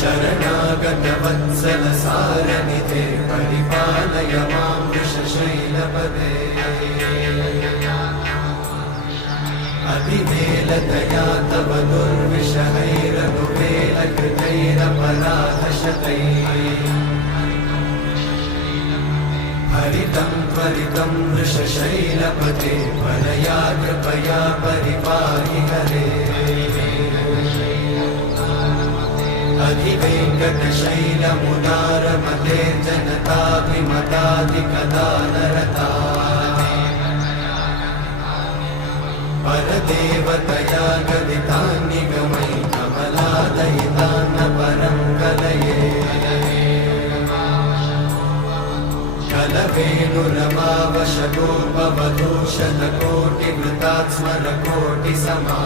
शरणागतवत्सल सारनिधे परिपालय मां वृषशैलपदे अतिवेलतया तव दुर्विषहैरनुवेलकृतैरपराधशतैः हरितं त्वरितं वृषशैलपते वरया कृपया परिपाहि हरे अधिवेङ्कटशैलमुदारमते जनताभिमताधिकदानरता परदेवतया गदितान्निगमै कमलादयितान्न परं कलये कलवेणुरमावशतोपवधूशतकोटिवृतात् स्मरकोटिसमा